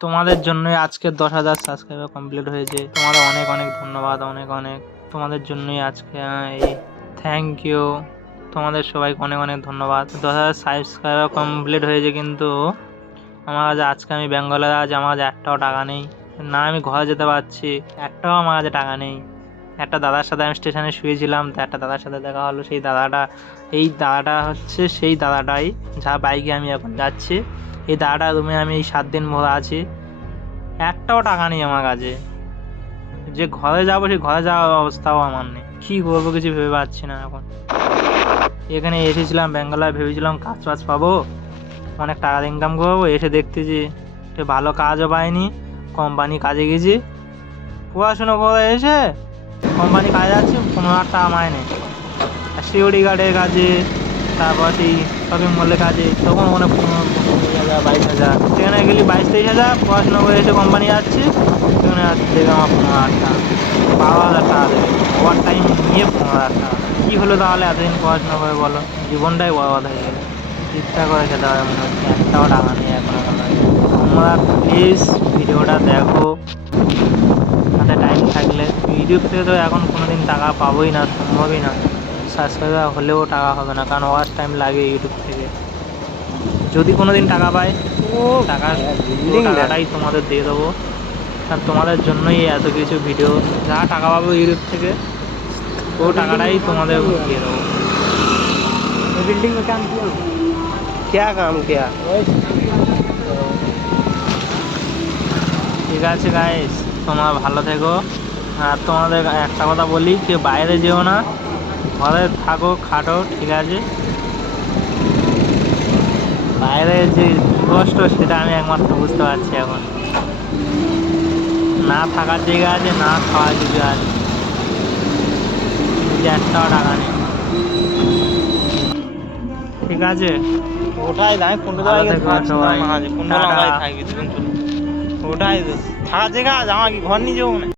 তোমাদের জন্যই আজকে 10,000 সাবস্ক্রাইবার কমপ্লিট হয়েছে। তোমাদের অনেক অনেক ধন্যবাদ, অনেক অনেক। তোমাদের জন্যই আজকে এই থ্যাংক ইউ। তোমাদের সবাইকে অনেক অনেক ধন্যবাদ। 10,000 সাবস্ক্রাইবার কমপ্লিট হয়েছে, কিন্তু আমার কাছে আজকে আমি বেঙ্গলে আছি, আমার কাছে একটাও টাকা নেই। না আমি ঘরে যেতে পারছি, একটাও আমার কাছে টাকা নেই। একটা দাদার সাথে আমি স্টেশনে শুয়েছিলাম, তো একটা দাদার সাথে দেখা হলো। এই দাদাটা হচ্ছে সেই দাদাটাই যা বাইকে আমি এখন যাচ্ছি। এই দাদাটা রুমে আমি এই 7 দিন ভরে আছি, একটাও টাকা নেই আমার কাছে। যে ঘরে যাবো, সেই ঘরে যাওয়ার অবস্থাও আমার নেই। কী করবো কিছু ভেবে পাচ্ছি না এখন। এখানে এসেছিলাম বেঙ্গলায়, ভেবেছিলাম কাজ বাজ পাবো, অনেক টাকা ইনকাম করবো। এসে দেখতেছি একটু ভালো কাজও পাইনি, কোম্পানি কাজে গেছি। পড়াশুনো করে এসে কোম্পানি কাজে যাচ্ছি, 15,000 টাকা মাইনে। আর সিকিউরিটি গার্ডের কাজে, তারপর সেই শপিং মলের কাজে, তখন ওখানে 15,000 22,000। সেখানে গেলি 22-23,000, পড়াশোনা করে এসে কোম্পানি যাচ্ছি, সেখানে দেবে আমার 15,000 টাকা, 12,000 টাকা দেবে। ওভার টাইম নিয়ে 15,000 টাকা। কী হলো তাহলে এতদিন পড়াশোনা করে বলো? জীবনটাই বরবাদ হয়ে গেল। ইচ্ছা করে খেতে হবে মনে হচ্ছে, একটাও টাকা নেই এখন আমার কাছে। তোমরা প্লিজ ভিডিওটা দেখো হাতে টাইম থাকলে। ইউটিউব থেকে তো এখন কোনো দিন টাকা পাবোই না, সম্ভবই না। সাবস্ক্রাইবার হলেও টাকা হবে না, কারণ ওয়াচ টাইম লাগে ইউটিউব থেকে। যদি কোনো দিন টাকা পাই, টাকাটাই তোমাদের দিয়ে দেবো। কারণ তোমাদের জন্যই এত কিছু ভিডিও, যা টাকা পাবো ইউটিউব থেকে, ও টাকাটাই তোমাদের দিয়ে দেবো। बिल्डिंग में काम किया क्या काम किया ঠিক আছে গাইস, তোমরা ভালো থেকো। আর তোমাদের একটা কথা বলি, কেউ বাইরে যেও না, ঘরে থাকো, খাটো, ঠিক আছে? বাইরে যে কষ্ট, সেটা আমি একমাত্র বুঝতে পারছি এখন। না থাকার জায়গা আছে, না খাওয়ার কিছু আছে, যে একটাও টাকা নেই। ঠিক আছে, ওটাই দাই কোনটা ভালো জায়গায় থেকো থাকছ না সবাই। না কোনটা টাটা। লাগাই থাকবি দুদিন চলে ওটাই থাকা জায়গা আছে, আমার কি ঘর নিয়ে যাবো না।